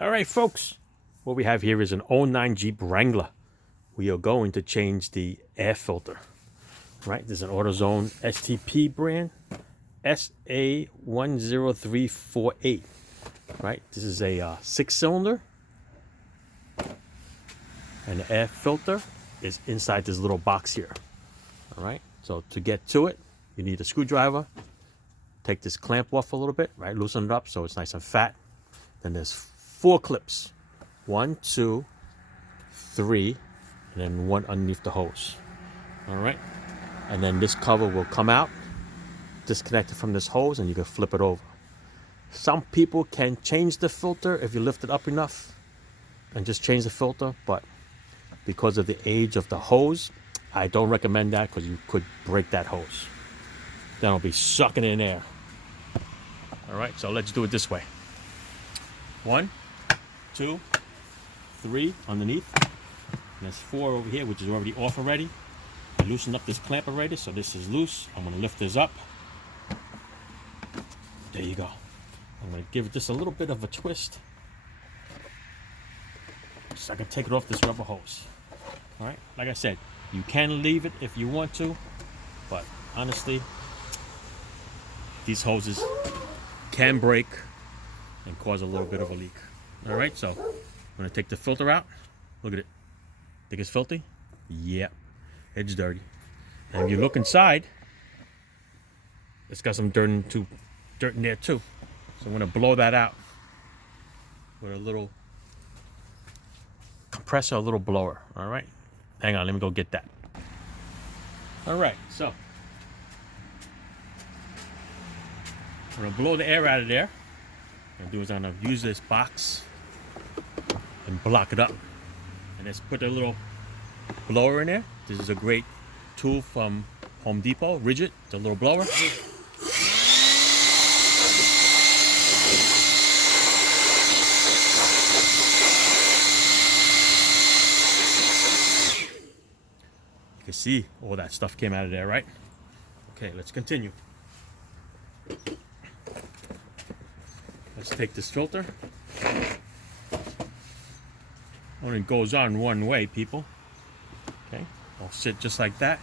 All right, folks, what we have here is an '09 Jeep Wrangler. We are going to change the air filter. Right, there's an AutoZone STP brand, SA10348. Right, this is a 6-cylinder, and the air filter is inside this little box here. All right, so to get to it, you need a screwdriver. Take this clamp off a little bit, right? Loosen it up so it's nice and fat. Then there's 4 clips. 1, 2, 3, and then 1 underneath the hose. All right. And then this cover will come out, disconnect it from this hose, and you can flip it over. Some people can change the filter if you lift it up enough and just change the filter, but because of the age of the hose, I don't recommend that because you could break that hose. Then it'll be sucking in air. All right, so let's do it this way. 1, 2, 3 underneath. And there's 4 over here, which is already off already. I loosened up this clamp already, so this is loose. I'm gonna lift this up. There you go. I'm gonna give it just a little bit of a twist so I can take it off this rubber hose. All right, like I said, you can leave it if you want to, but honestly, these hoses can break and cause a little bit of a leak. All right, so I'm gonna take the filter out. Look at it. Think it's filthy? Yeah, it's dirty. And if you look inside, it's got some dirt in there too. So I'm gonna blow that out with a little compressor, a little blower. All right, hang on, let me go get that. All right, so I'm gonna blow the air out of there. What I'm gonna do is I'm gonna use this box and block it up. And let's put a little blower in there. This is a great tool from Home Depot, Rigid, the little blower. You can see all that stuff came out of there, right? Okay, let's continue. Let's take this filter. Only goes on one way, people. Okay, I'll sit just like that.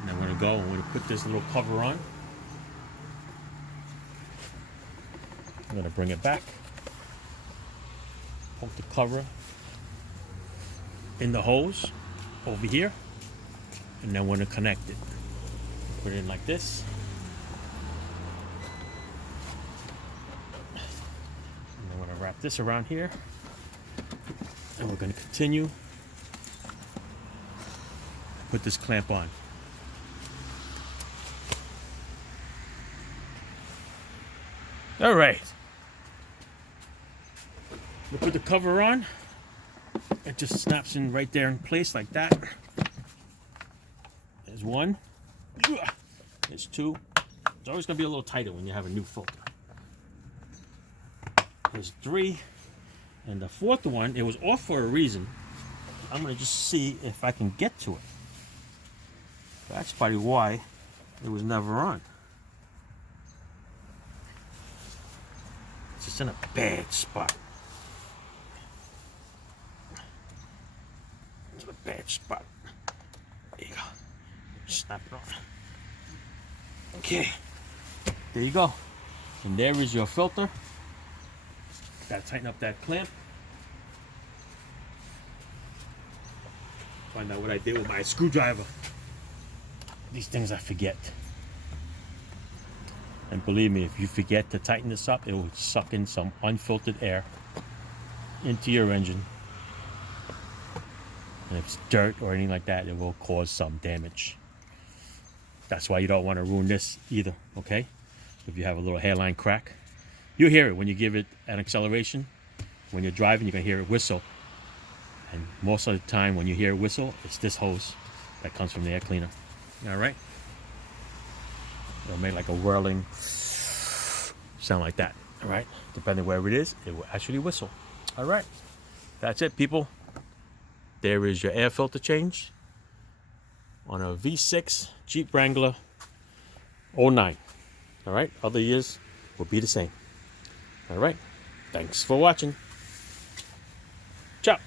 And I'm gonna put this little cover on. I'm gonna bring it back. Poke the cover in the hose over here. And then we're gonna connect it. Put it in like this. And then we're gonna wrap this around here. And we're going to continue. Put this clamp on. All right. We put the cover on. It just snaps in right there in place like that. There's 1. There's 2. It's always going to be a little tighter when you have a new filter. There's 3. And the 4th one, it was off for a reason. I'm gonna just see if I can get to it. That's probably why it was never on. It's just in a bad spot. It's in a bad spot. There you go. Snap it on. Okay. There you go. And there is your filter. Gotta tighten up that clamp. Find out what I did with my screwdriver. These things I forget. And believe me, if you forget to tighten this up, it will suck in some unfiltered air into your engine. And if it's dirt or anything like that, it will cause some damage. That's why you don't want to ruin this either, okay? If you have a little hairline crack. You hear it when you give it an acceleration. When you're driving, you can hear it whistle. And most of the time when you hear it whistle, it's this hose that comes from the air cleaner. All right? It'll make like a whirling sound like that. All right? Depending where it is, it will actually whistle. All right? That's it, people. There is your air filter change on a V6 Jeep Wrangler '09. All right? Other years will be the same. All right. Thanks for watching. Ciao.